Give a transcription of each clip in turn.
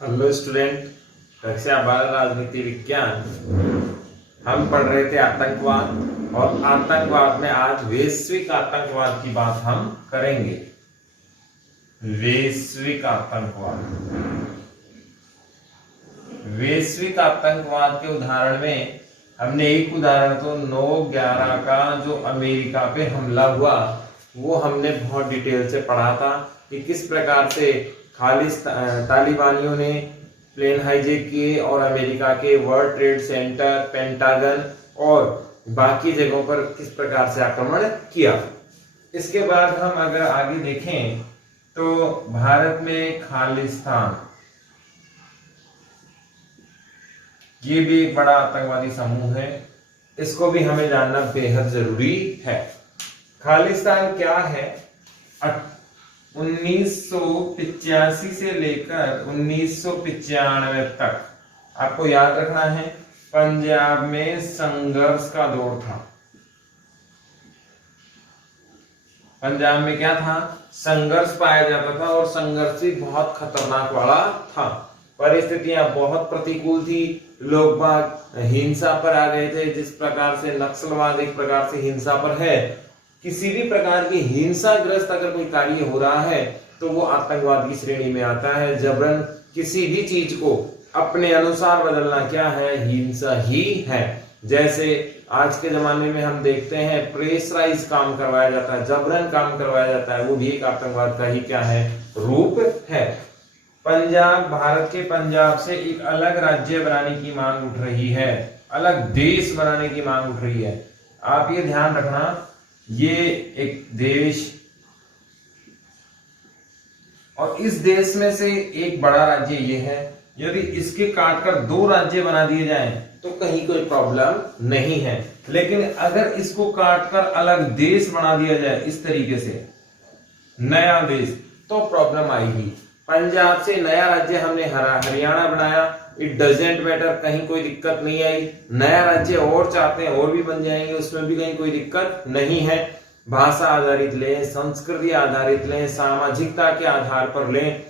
Hello student, कक्षा 12 राजनीति विज्ञान। हम पढ़ रहे थे आतंकवाद, और आतंकवाद में आज वैश्विक आतंकवाद की बात हम करेंगे। वैश्विक आतंकवाद, वैश्विक आतंकवाद के उदाहरण में हमने एक उदाहरण तो 9/11 का जो अमेरिका पे हमला हुआ वो हमने बहुत डिटेल से पढ़ा था कि किस प्रकार से तालिबानियों ने प्लेन हाईजैक किए और अमेरिका के वर्ल्ड ट्रेड सेंटर, पेंटागन और बाकी जगहों पर किस प्रकार से आक्रमण किया। इसके बाद हम अगर आगे देखें तो भारत में खालिस्तान, ये भी एक बड़ा आतंकवादी समूह है, इसको भी हमें जानना बेहद जरूरी है। खालिस्तान क्या है? 1985 से लेकर 1995 तक आपको याद रखना है, पंजाब में संघर्ष का दौर था। पंजाब में क्या था? संघर्ष पाया जाता था, और संघर्ष भी बहुत खतरनाक वाला था। परिस्थितियां बहुत प्रतिकूल थी, लोग बाग हिंसा पर आ गए थे। जिस प्रकार से नक्सलवाद एक प्रकार से हिंसा पर है, किसी भी प्रकार की हिंसाग्रस्त अगर कोई कार्य हो रहा है तो वो आतंकवाद की श्रेणी में आता है। जबरन किसी भी चीज को अपने अनुसार बदलना क्या है? हिंसा ही है। जैसे आज के जमाने में हम देखते हैं प्रेशराइज काम करवाया जाता है, जबरन काम करवाया जाता है, वो भी एक आतंकवाद का ही क्या है? रूप है। पंजाब, भारत के पंजाब से एक अलग राज्य बनाने की मांग उठ रही है, अलग देश बनाने की मांग उठ रही है। आप ये ध्यान रखना, ये एक देश, और इस देश में से एक बड़ा राज्य ये है। यदि इसके काटकर 2 राज्य बना दिए जाएं तो कहीं कोई प्रॉब्लम नहीं है, लेकिन अगर इसको काटकर अलग देश बना दिया जाए इस तरीके से, नया देश, तो प्रॉब्लम आएगी। पंजाब से नया राज्य हमने हरियाणा बनाया, इट डजेंट मैटर, कहीं कोई दिक्कत नहीं आई। नया राज्य और चाहते हैं और भी बन जाएंगे, उसमें भी कहीं कोई दिक्कत नहीं है। भाषा आधारित लें, संस्कृति आधारित लें, सामाजिकता के आधार पर लें,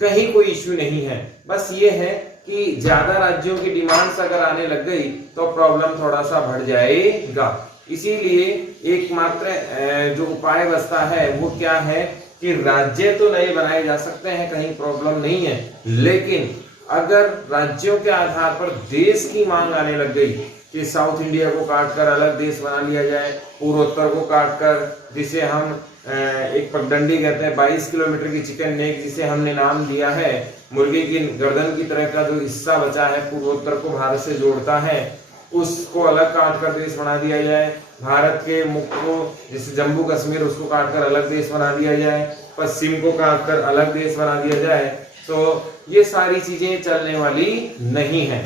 कहीं कोई इश्यू नहीं है। बस ये है कि ज्यादा राज्यों की डिमांड्स अगर आने लग गई तो प्रॉब्लम थोड़ा सा बढ़ जाएगा। इसीलिए एकमात्र जो उपाय बचता है वो क्या है कि राज्य तो नए बनाए जा सकते हैं, कहीं प्रॉब्लम नहीं है, लेकिन अगर राज्यों के आधार पर देश की मांग आने लग गई कि साउथ इंडिया को काटकर अलग देश बना लिया जाए, पूर्वोत्तर को काटकर, जिसे हम एक पगडंडी कहते हैं, 22 किलोमीटर की चिकन नेक जिसे हमने नाम दिया है, मुर्गे की गर्दन की तरह का जो हिस्सा बचा है पूर्वोत्तर को भारत से जोड़ता है, उसको अलग काटकर देश बना दिया जाए। भारत के मुख्य को, जैसे जम्मू कश्मीर, उसको काटकर अलग देश बना दिया जाए, पश्चिम को काटकर अलग देश बना दिया जाए, तो ये सारी चीजें चलने वाली नहीं है।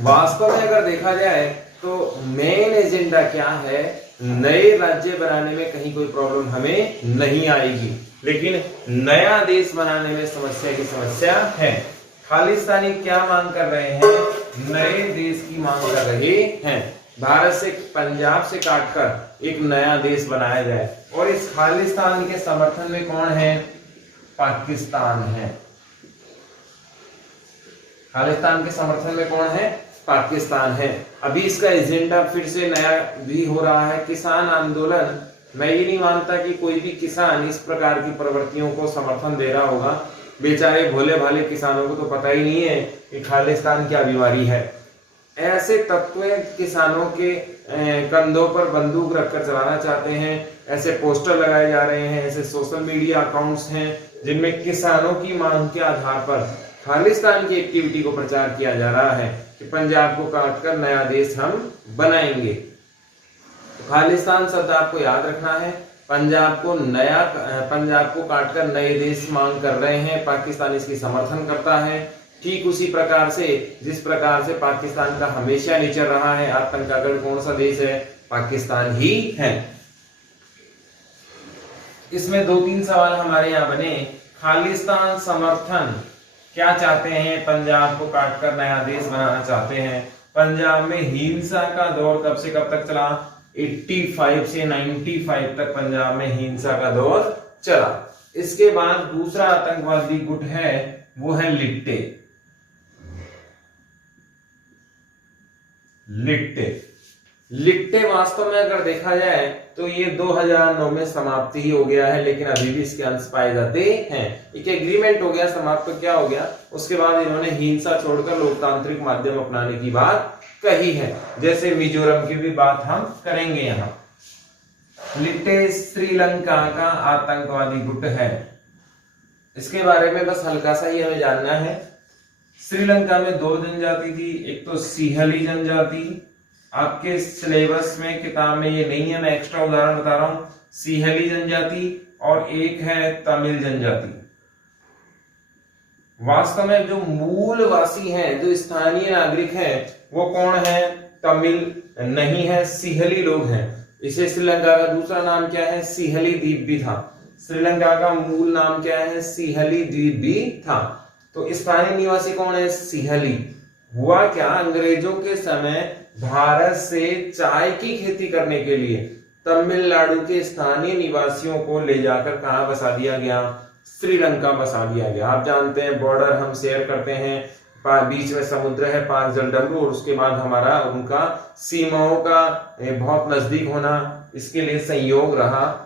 वास्तव में अगर देखा जाए तो मेन एजेंडा क्या है? नए राज्य बनाने में कहीं कोई प्रॉब्लम हमें नहीं आएगी, लेकिन नया देश बनाने में समस्या की समस्या है। खालिस्तानी क्या मांग कर रहे हैं? नए देश की मांग कर रहे हैं। भारत से, पंजाब से काटकर एक नया देश बनाया जाए, और इस खालिस्तान के समर्थन में कौन है? पाकिस्तान है। खालिस्तान के समर्थन में कौन है? पाकिस्तान है। अभी इसका एजेंडा फिर से नया भी हो रहा है, किसान आंदोलन। मैं ये नहीं मानता कि कोई भी किसान इस प्रकार की प्रवृत्तियों को समर्थन दे रहा होगा। बेचारे भोले भाले किसानों को तो पता ही नहीं है कि खालिस्तान क्या बीमारी है। ऐसे तत्व किसानों के कंधों पर बंदूक रखकर चलाना चाहते हैं, ऐसे पोस्टर लगाए जा रहे हैं, ऐसे सोशल मीडिया अकाउंट्स हैं जिनमें किसानों की मांग के आधार पर खालिस्तान की एक्टिविटी को प्रचार किया जा रहा है कि पंजाब को काटकर नया देश हम बनाएंगे। तो खालिस्तान शब्द आपको याद रखना है। पंजाब को काटकर नए देश मांग कर रहे हैं, पाकिस्तान इसकी समर्थन करता है। ठीक उसी प्रकार से जिस प्रकार से पाकिस्तान का हमेशा नेचर रहा है, आतंक का गढ़ कौन सा देश है? पाकिस्तान ही है। इसमें 2-3 सवाल हमारे यहाँ बने। खालिस्तान समर्थन क्या चाहते हैं? पंजाब को काटकर नया देश बनाना चाहते हैं। पंजाब में हिंसा का दौर कब से कब तक चला? 85 से 95 तक पंजाब में हिंसा का दौर चला। इसके बाद दूसरा आतंकवादी गुट है वो है लिट्टे। लिट्टे वास्तव में अगर देखा जाए तो ये 2009 में समाप्ति ही हो गया है, लेकिन अभी भी इसके अंश पाए जाते हैं। एक एग्रीमेंट हो गया, समाप्त तो क्या हो गया, उसके बाद इन्होंने हिंसा छोड़कर लोकतांत्रिक माध्यम अपनाने की बात कही है। जैसे मिजोरम की भी बात हम करेंगे यहाँ। लिट्टे श्रीलंका का आतंकवादी गुट है। इसके बारे में बस हल्का सा ही हमें जानना है। श्रीलंका में दो जनजाति थी, एक तो सिहली जनजाति, आपके सिलेबस में किताब में ये नहीं है, मैं एक्स्ट्रा उदाहरण बता रहा हूं। सिहली जनजाति और एक है तमिल जनजाति। वास्तव में जो मूलवासी हैं, जो स्थानीय नागरिक हैं, वो कौन है? तमिल नहीं है, सिहली लोग हैं। इसे श्रीलंका का दूसरा नाम क्या है? सिहली द्वीप भी था। श्रीलंका का मूल नाम क्या है? सिहली द्वीप भी था। तो स्थानीय निवासी कौन है? सिहली। हुआ क्या, अंग्रेजों के समय भारत से चाय की खेती करने के लिए तमिलनाडु के स्थानीय निवासियों को ले जाकर कहां बसा दिया गया? श्रीलंका बसा दिया गया। आप जानते हैं बॉर्डर हम शेयर करते हैं, बीच में समुद्र है, 5 जलडमरू, और उसके बाद हमारा उनका सीमाओं का बहुत नजदीक होना, इसके लिए संयोग रहा।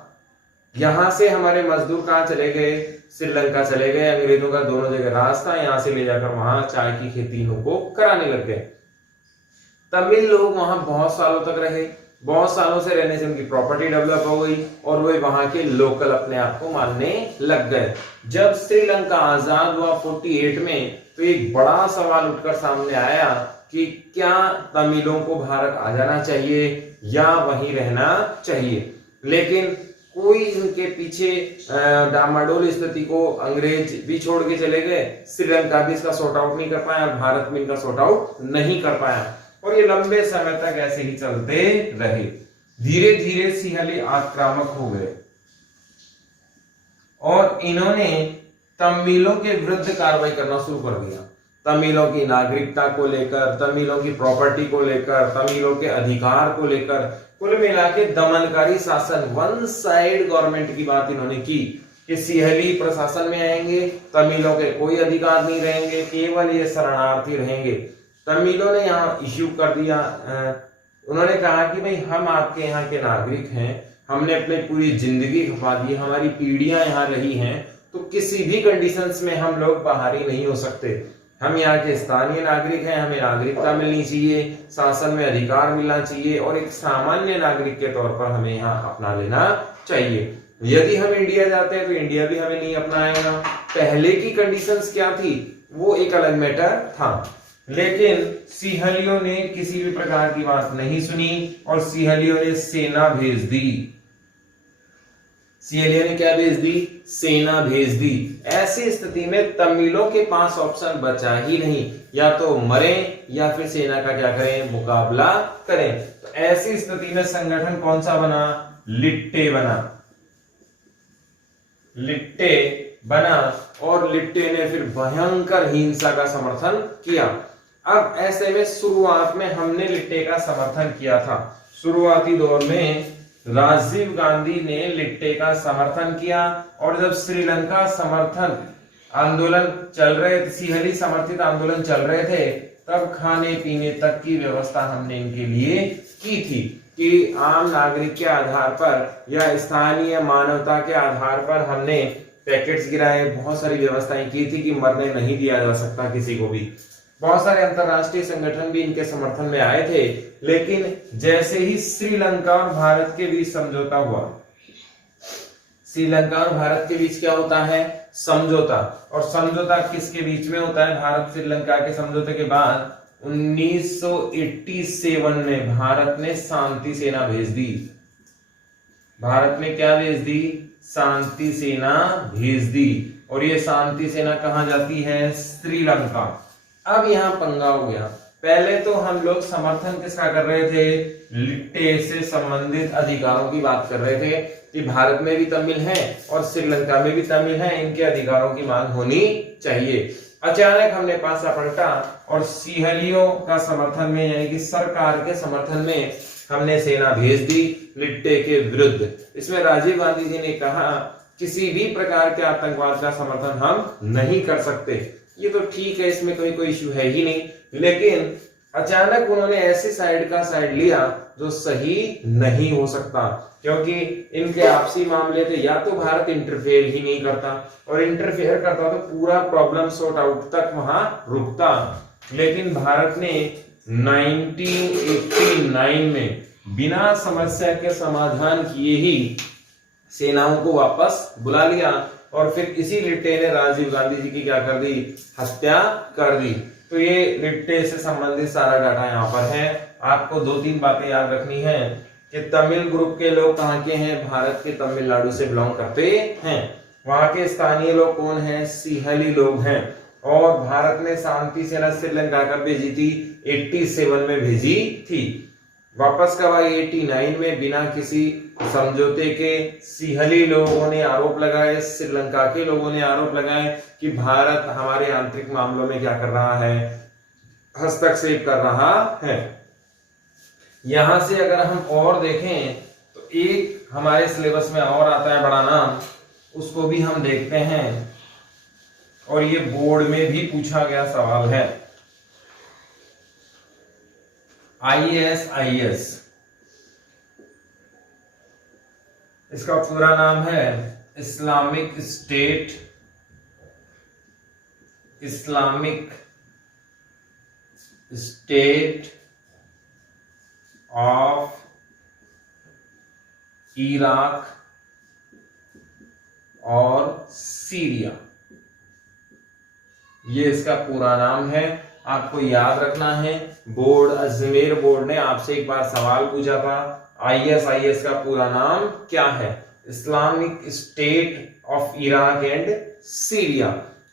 यहां से हमारे मजदूर कहां चले गए? श्रीलंका चले गए। अंग्रेजों का दोनों जगह राज था, यहां से ले जाकर वहां चाय की खेती इनको कराने लग गए। तमिल लोग वहां बहुत सालों तक रहे। बहुत सालों से रहने से उनकी प्रॉपर्टी डेवलप हो गई और वे वहां के लोकल अपने आप को मानने लग गए। जब श्रीलंका आजाद हुआ 48 में, तो एक बड़ा सवाल उठकर सामने आया कि क्या तमिलों को भारत आ जाना चाहिए या वहीं रहना चाहिए। लेकिन कोई इनके पीछे डामाडोल स्थिति को अंग्रेज भी छोड़ के चले गए। श्रीलंका भी इसका सॉर्ट आउट नहीं कर पाया, भारत में इनका सॉर्ट आउट नहीं कर पाया, और ये लंबे समय तक ऐसे ही चलते रहे। धीरे धीरे सिहली आक्रामक हो गए और इन्होंने तमिलों के विरुद्ध कार्रवाई करना शुरू कर दिया। तमिलों की नागरिकता को लेकर, तमिलों की प्रॉपर्टी को लेकर, तमिलों के अधिकार को लेकर, कुल मिला के दमनकारी शासन, वन साइड गवर्नमेंट की बात इन्होंने की कि सिहली प्रशासन में आएंगे, तमिलों के कोई अधिकार नहीं रहेंगे, केवल ये शरणार्थी रहेंगे। तमिलों ने यहाँ इश्यू कर दिया, उन्होंने कहा कि भाई हम आपके यहाँ के नागरिक हैं, हमने अपनी पूरी जिंदगी खपा दी, हमारी पीढ़ियां यहाँ रही हैं, तो किसी भी कंडीशंस में हम लोग बाहरी नहीं हो सकते। हम यहाँ के स्थानीय नागरिक हैं, हमें नागरिकता मिलनी चाहिए, शासन में अधिकार मिलना चाहिए, और एक सामान्य नागरिक के तौर पर हमें यहाँ अपना लेना चाहिए। यदि हम इंडिया जाते हैं तो इंडिया भी हमें नहीं अपनाएगा। पहले की कंडीशंस क्या थी वो एक अलग मैटर था, लेकिन सिहलियों ने किसी भी प्रकार की बात नहीं सुनी और सिहलियों ने सेना भेज दी। सिहलियों ने क्या भेज दी? सेना भेज दी। ऐसी स्थिति में तमिलों के पास ऑप्शन बचा ही नहीं, या तो मरें या फिर सेना का क्या करें? मुकाबला करें। तो ऐसी स्थिति में संगठन कौन सा बना? लिट्टे बना। लिट्टे बना और लिट्टे ने फिर भयंकर हिंसा का समर्थन किया। अब ऐसे में शुरुआत में हमने लिट्टे का समर्थन किया था। शुरुआती दौर में राजीव गांधी ने लिट्टे का समर्थन किया, और जब श्रीलंका समर्थन आंदोलन चल रहे थे, सिहली समर्थित आंदोलन चल रहे थे, तब खाने पीने तक की व्यवस्था हमने इनके लिए की थी कि आम नागरिक के आधार पर या स्थानीय मानवता के आधार पर हमने पैकेट्स गिराए, बहुत सारी व्यवस्थाएं की थी कि मरने नहीं दिया जा सकता किसी को भी। बहुत सारे अंतरराष्ट्रीय संगठन भी इनके समर्थन में आए थे, लेकिन जैसे ही श्रीलंका और भारत के बीच समझौता हुआ, श्रीलंका और भारत के बीच क्या होता है? समझौता। और समझौता किसके बीच में होता है? भारत श्रीलंका के समझौते के बाद 1987 में भारत ने शांति सेना भेज दी। भारत में क्या भेज दी? शांति सेना भेज दी, और ये शांति सेना कहां जाती है? श्रीलंका। अब यहां पंगा हो गया। पहले तो हम लोग समर्थन किसका कर रहे थे? लिट्टे से संबंधित अधिकारों की बात कर रहे थे कि भारत में भी तमिल हैं और श्रीलंका में भी तमिल हैं, इनके अधिकारों की मांग होनी चाहिए। अचानक हमने पासा पलटा और सिहलियों का समर्थन में, यानी कि सरकार के समर्थन में, हमने सेना भेज दी लिट्टे के विरुद्ध। इसमें राजीव गांधी जी ने कहा किसी भी प्रकार के आतंकवाद का समर्थन हम नहीं कर सकते। ये तो ठीक है, इसमें कोई इश्यू है ही नहीं, लेकिन अचानक उन्होंने ऐसे साइड का साइड लिया जो सही नहीं हो सकता, क्योंकि इनके आपसी मामले थे। या तो भारत इंटरफेयर ही नहीं करता, और इंटरफेयर करता तो पूरा प्रॉब्लम सॉर्ट आउट तक वहां रुकता। लेकिन भारत ने 1989 में बिना समस्या के समाधान किए ही सेनाओं को वापस बुला लिया, और फिर इसी लिट्टे ने राजीव गांधी जी की क्या कर दी, हत्या कर दी। तो ये लिट्टे से संबंधित सारा डाटा यहाँ पर है। आपको 2-3 बातें याद रखनी है कि तमिल ग्रुप के लोग कहाँ के हैं, भारत के तमिलनाडु से बिलोंग करते हैं। वहां के स्थानीय लोग कौन हैं, सिंहली लोग हैं। और भारत ने शांति सेना श्रीलंका कब भेजी थी, 87 में भेजी थी। वापस कब आई, 89 में, बिना किसी समझौते के। सिंहली लोगों ने आरोप लगाए, श्रीलंका के लोगों ने आरोप लगाए कि भारत हमारे आंतरिक मामलों में क्या कर रहा है, हस्तक्षेप कर रहा है। यहां से अगर हम और देखें तो एक हमारे सिलेबस में और आता है बड़ा नाम, उसको भी हम देखते हैं, और ये बोर्ड में भी पूछा गया सवाल है। ISIS, इसका पूरा नाम है इस्लामिक स्टेट ऑफ इराक और सीरिया। ये इसका पूरा नाम है, आपको याद रखना है। बोर्ड, अजमेर बोर्ड ने आपसे एक बार सवाल पूछा था, ISIS का पूरा नाम क्या है, Islamic state of Iraq and Syria.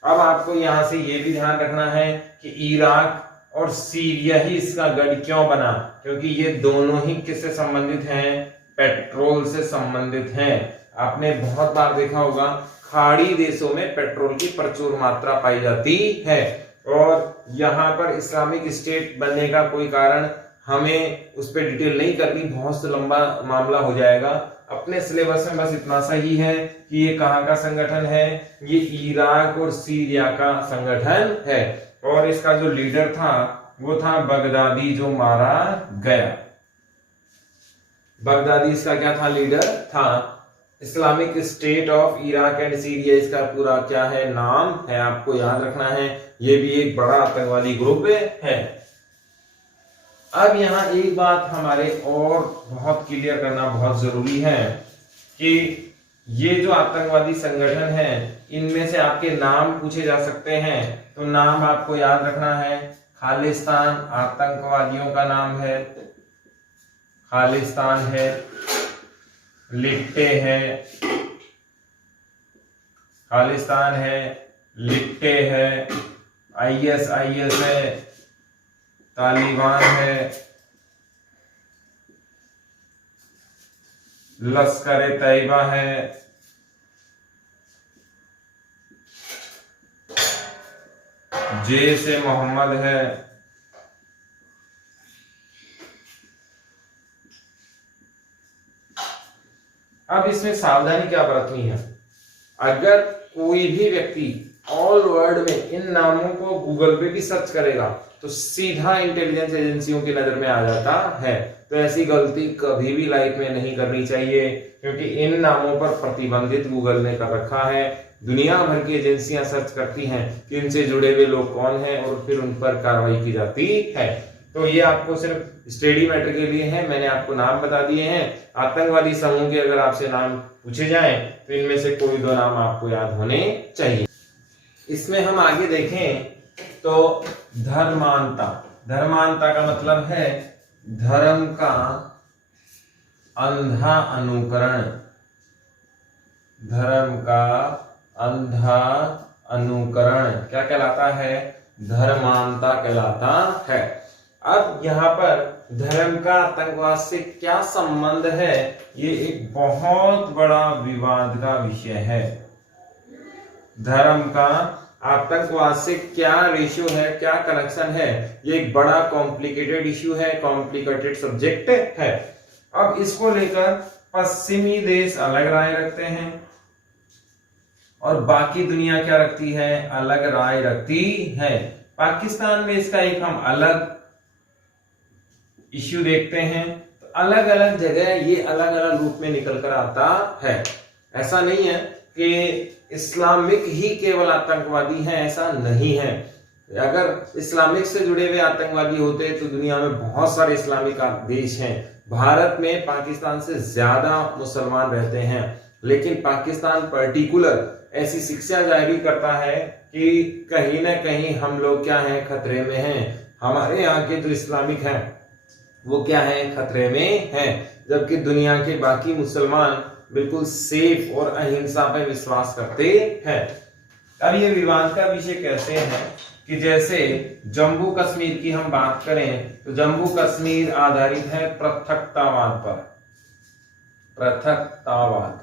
अब आपको यहां से यह भी ध्यान रखना है कि इराक और सीरिया ही इसका गढ़ क्यों बना, क्योंकि ये दोनों ही किससे संबंधित हैं, पेट्रोल से संबंधित हैं। आपने बहुत बार देखा होगा खाड़ी देशों में पेट्रोल की प्रचुर मात्रा पाई जाती है, और यहां पर इस्लामिक स्टेट बनने का कोई कारण हमें उस पर डिटेल नहीं करनी, बहुत से लंबा मामला हो जाएगा। अपने सिलेबस में बस इतना सही है कि ये कहां का संगठन है, ये इराक और सीरिया का संगठन है, और इसका जो लीडर था वो था बगदादी, जो मारा गया। बगदादी इसका क्या था, लीडर था। Islamic state of Iraq and Syria इसका पूरा क्या है, नाम है, आपको याद रखना है। ये भी एक बड़ा आतंकवादी ग्रुप है। अब यहाँ एक बात हमारे और बहुत क्लियर करना बहुत जरूरी है कि ये जो आतंकवादी संगठन है, इनमें से आपके नाम पूछे जा सकते हैं, तो नाम आपको याद रखना है। खालिस्तान आतंकवादियों का नाम है, खालिस्तान है, लिट्टे है, खालिस्तान है, लिट्टे है, ISIS है, तालिबान है, लश्कर तैयबा है, जैश मोहम्मद है, अब इसमें सावधानी क्या बरतनी है, अगर कोई भी व्यक्ति ऑल वर्ल्ड में इन नामों को गूगल पे भी सर्च करेगा तो सीधा इंटेलिजेंस एजेंसियों की नजर में आ जाता है। तो ऐसी गलती कभी भी लाइफ में नहीं करनी चाहिए, क्योंकि इन नामों पर प्रतिबंधित गूगल ने कर रखा है। दुनिया भर की एजेंसियां सर्च करती हैं कि इनसे जुड़े हुए लोग कौन हैं, और फिर उन पर कार्रवाई की जाती है। तो ये आपको सिर्फ स्टडी मैटर के लिए है, मैंने आपको नाम बता दिए हैं। आतंकवादी समूह के अगर आपसे नाम पूछे जाएं तो इनमें से कोई 2 नाम आपको याद होने चाहिए। इसमें हम आगे देखें तो धर्मांता, धर्मांता का मतलब है धर्म का अंधा अनुकरण, धर्म का अंधा अनुकरण क्या कहलाता है, धर्मांता कहलाता है। अब यहाँ पर धर्म का आतंकवाद से क्या संबंध है, ये एक बहुत बड़ा विवाद का विषय है। धर्म का आतंकवाद से क्या रेशियो है, क्या कनेक्शन है, ये एक बड़ा कॉम्प्लिकेटेड इश्यू है, कॉम्प्लिकेटेड सब्जेक्ट है। अब इसको लेकर पश्चिमी देश अलग राय रखते हैं और बाकी दुनिया क्या रखती है, अलग राय रखती है। पाकिस्तान में इसका एक हम अलग इश्यू देखते हैं। तो अलग अलग जगह ये अलग अलग रूप में निकल कर आता है। ऐसा नहीं है कि इस्लामिक ही केवल आतंकवादी हैं, ऐसा नहीं है। अगर इस्लामिक से जुड़े हुए आतंकवादी होते तो दुनिया में बहुत सारे इस्लामिक देश हैं। भारत में पाकिस्तान से ज्यादा मुसलमान रहते हैं, लेकिन पाकिस्तान पर्टिकुलर ऐसी शिक्षा जारी करता है कि कहीं ना कहीं हम लोग क्या हैं, खतरे में हैं। हमारे यहाँ के जो इस्लामिक हैं वो क्या है, खतरे में हैं, जबकि दुनिया के बाकी मुसलमान बिल्कुल सेफ और अहिंसा पर विश्वास करते हैं। अब ये विवाद का विषय कैसे है कि जैसे जम्मू कश्मीर की हम बात करें तो जम्मू कश्मीर आधारित है पृथकतावाद पर। पृथकतावाद,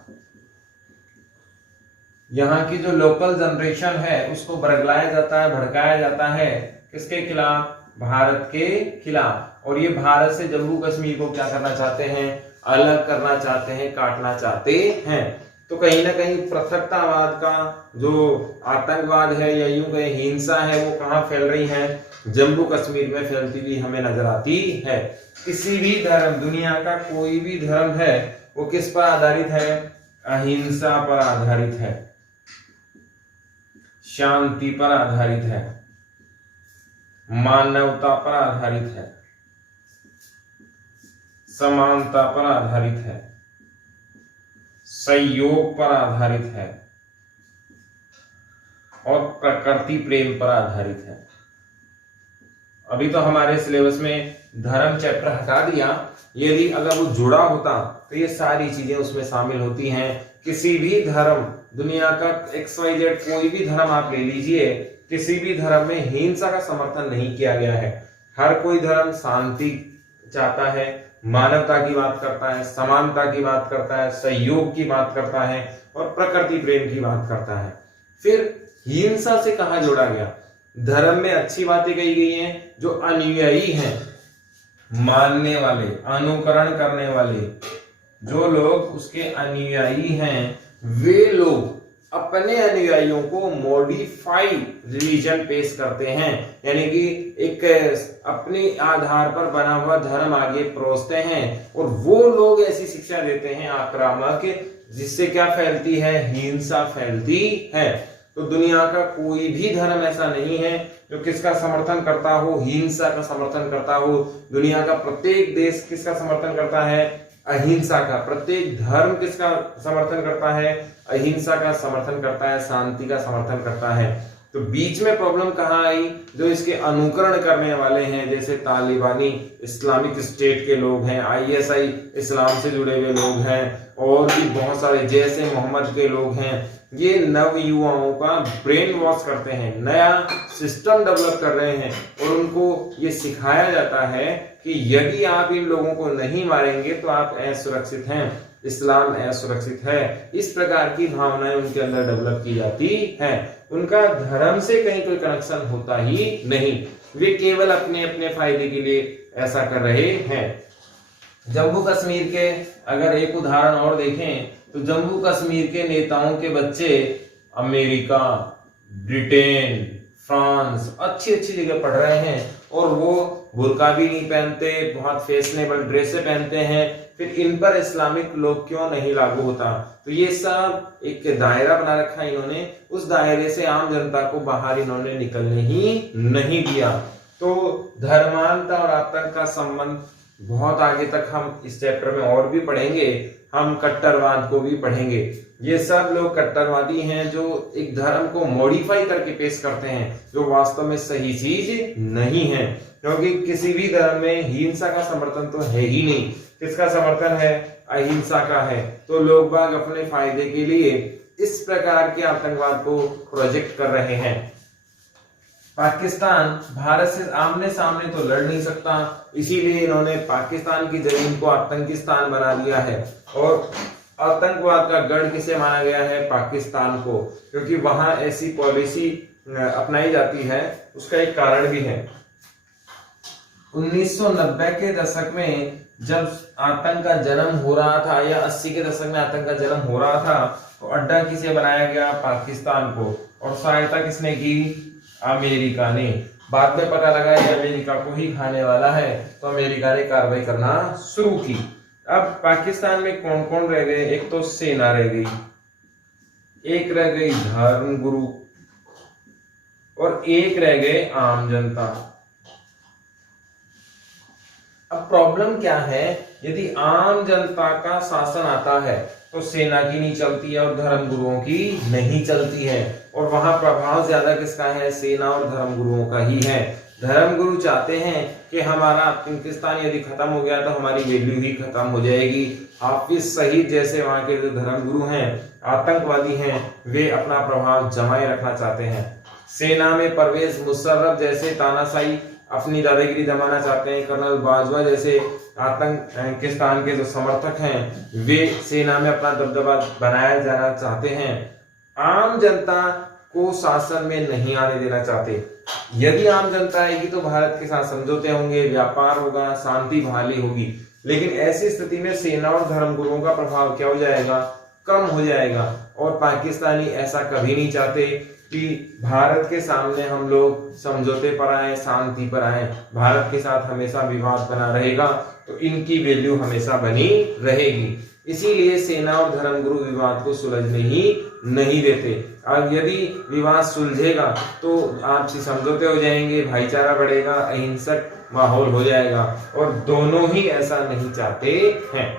यहाँ की जो लोकल जनरेशन है उसको बरगलाया जाता है, भड़काया जाता है, किसके खिलाफ, भारत के खिलाफ। और ये भारत से जम्मू कश्मीर को क्या करना चाहते हैं, अलग करना चाहते हैं, काटना चाहते हैं। तो कहीं ना कहीं पृथकतावाद का जो आतंकवाद है या यूं कहें हिंसा है वो कहाँ फैल रही है, जम्मू कश्मीर में फैलती हुई हमें नजर आती है। किसी भी धर्म, दुनिया का कोई भी धर्म है वो किस पर आधारित है, अहिंसा पर आधारित है, शांति पर आधारित है, मानवता पर आधारित है, समानता पर आधारित है, सहयोग पर आधारित है और प्रकृति प्रेम पर आधारित है। अभी तो हमारे सिलेबस में धर्म चैप्टर हटा दिया, यदि अगर वो जुड़ा होता तो ये सारी चीजें उसमें शामिल होती हैं। किसी भी धर्म, दुनिया का XYZ कोई भी धर्म आप ले लीजिए, किसी भी धर्म में हिंसा का समर्थन नहीं किया गया है। हर कोई धर्म शांति चाहता है, मानवता की बात करता है, समानता की बात करता है, सहयोग की बात करता है और प्रकृति प्रेम की बात करता है। फिर हिंसा से कहां जोड़ा गया, धर्म में अच्छी बातें कही गई हैं, जो अनुयायी हैं, मानने वाले, अनुकरण करने वाले, जो लोग उसके अनुयायी हैं, वे लोग अपने अनुयायियों को मॉडिफाइड रिलीजन पेश करते हैं, यानी कि एक अपने आधार पर बना हुआ धर्म आगे परोसते हैं। और वो लोग ऐसी शिक्षा देते हैं आक्रामक, जिससे क्या फैलती है, हिंसा फैलती है। तो दुनिया का कोई भी धर्म ऐसा नहीं है जो किसका समर्थन करता हो, हिंसा का समर्थन करता हो। दुनिया का प्रत्येक देश किसका समर्थन करता है, अहिंसा का। प्रत्येक धर्म किसका समर्थन करता है, अहिंसा का समर्थन करता है, शांति का समर्थन करता है। तो बीच में प्रॉब्लम कहाँ आई, जो इसके अनुकरण करने वाले हैं, जैसे तालिबानी इस्लामिक स्टेट के लोग हैं, ISI इस्लाम से जुड़े हुए लोग हैं, और भी बहुत सारे जैसे मोहम्मद के लोग हैं। ये नव युवाओं का ब्रेन वॉश करते हैं, नया सिस्टम डेवलप कर रहे हैं और उनको ये सिखाया जाता है कि यदि आप इन लोगों को नहीं मारेंगे तो आप असुरक्षित हैं, इस्लाम असुरक्षित है। इस प्रकार की भावनाएं उनके अंदर डेवलप की जाती है। उनका धर्म से कहीं कोई कनेक्शन होता ही नहीं, वे केवल अपने अपने फायदे के लिए ऐसा कर रहे हैं। जम्मू कश्मीर के अगर एक उदाहरण और देखें तो जम्मू कश्मीर के नेताओं के बच्चे अमेरिका, ब्रिटेन, फ्रांस अच्छी अच्छी जगह पढ़ रहे हैं और वो बुर्का भी नहीं पहनते, बहुत फैशनेबल ड्रेसें पहनते हैं। फिर इन पर इस्लामिक लोग क्यों नहीं लागू होता? तो ये सब एक दायरा बना रखा है इन्होंने, उस दायरे से आम जनता को बाहर इन्होंने निकलने ही नहीं दिया। तो धर्मांतर और आतंक का संबंध बहुत आगे तक हम इस चैप्टर में और भी पढ़ेंगे, हम कट्टरवाद को भी पढ़ेंगे। ये सब लोग कट्टरवादी हैं जो एक धर्म को मॉडिफाई करके पेश करते हैं, जो वास्तव में सही चीज नहीं है। क्योंकि किसी भी धर्म में हिंसा का समर्थन तो है ही नहीं। किसका समर्थन है? अहिंसा का है। तो लोग बाग अपने फायदे के लिए इस प्रकार के आतंकवाद को प्रोजेक्ट कर रहे हैं। पाकिस्तान भारत से आमने सामने तो लड़ नहीं सकता, इसीलिए इन्होंने पाकिस्तान की जमीन को आतंकिस्तान बना दिया है। और आतंकवाद का गढ़ किसे माना गया है? पाकिस्तान को, क्योंकि वहां ऐसी पॉलिसी अपनाई जाती है। उसका एक कारण भी है। 1990 के दशक में जब आतंक का जन्म हो रहा था, या 80 के दशक में आतंक का जन्म हो रहा था, तो अड्डा किसे बनाया गया? पाकिस्तान को। और सहायता किसने की? अमेरिका ने। बाद में पता लगा ये अमेरिका को ही खाने वाला है, तो अमेरिका ने कार्रवाई करना शुरू की। अब पाकिस्तान में कौन कौन रह गए? एक तो सेना रह गई, एक रह गई धर्मगुरु, और एक रह गए आम जनता। अब प्रॉब्लम क्या है? यदि आम जनता का शासन आता है तो सेना की नहीं चलती है और धर्मगुरुओं की नहीं चलती है, और वहां प्रभाव ज्यादा किसका है? सेना और धर्मगुरुओं का ही है। धर्मगुरु चाहते हैं कि हमारा पाकिस्तान यदि खत्म हो गया तो हमारी वैल्यू ही खत्म हो जाएगी। हाफिज सईद जैसे वहां के जो धर्मगुरु हैं, आतंकवादी हैं, वे अपना प्रभाव जमाए रखना चाहते हैं। सेना में परवेज मुशर्रफ जैसे तानाशाही अपनी दादागिरी जमाना चाहते हैं। कर्नल बाजवा जैसे पाकिस्तान के जो समर्थक हैं, वे सेना में अपना दबदबा बनाया जाना चाहते हैं। आम जनता को शासन में नहीं आने देना चाहते। यदि आम जनता आएगी तो भारत के साथ समझौते होंगे, व्यापार होगा, शांति बहाली होगी। लेकिन ऐसी स्थिति में सेना और धर्मगुरुओं का प्रभाव क्या हो जाएगा? कम हो जाएगा। और पाकिस्तानी ऐसा कभी नहीं चाहते कि भारत के सामने हम लोग समझौते पर आए, शांति पर आए। भारत के साथ हमेशा विवाद बना रहेगा तो इनकी वैल्यू हमेशा बनी रहेगी। इसीलिए सेना और धर्मगुरु विवाद को सुलझने ही नहीं देते। अब यदि विवाद सुलझेगा तो आपसी समझौते हो जाएंगे, भाईचारा बढ़ेगा, अहिंसक माहौल हो जाएगा, और दोनों ही ऐसा नहीं चाहते हैं।